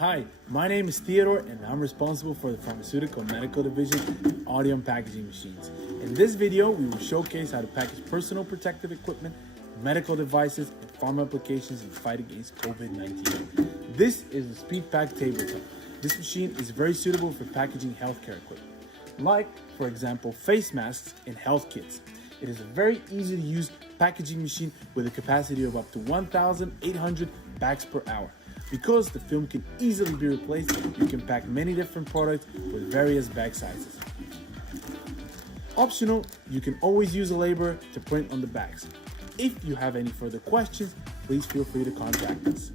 Hi, my name is Theodore and I'm responsible for the Pharmaceutical Medical Division Audio and Packaging Machines. In this video, we will showcase how to package personal protective equipment, medical devices, and pharma applications in the fight against COVID-19. This is the Speedpack Tabletop. This machine is very suitable for packaging healthcare equipment, like, for example, face masks and health kits. It is a very easy to use packaging machine with a capacity of up to 1,800 bags per hour. Because the film can easily be replaced, you can pack many different products with various bag sizes. Optional, you can always use a labeler to print on the bags. If you have any further questions, please feel free to contact us.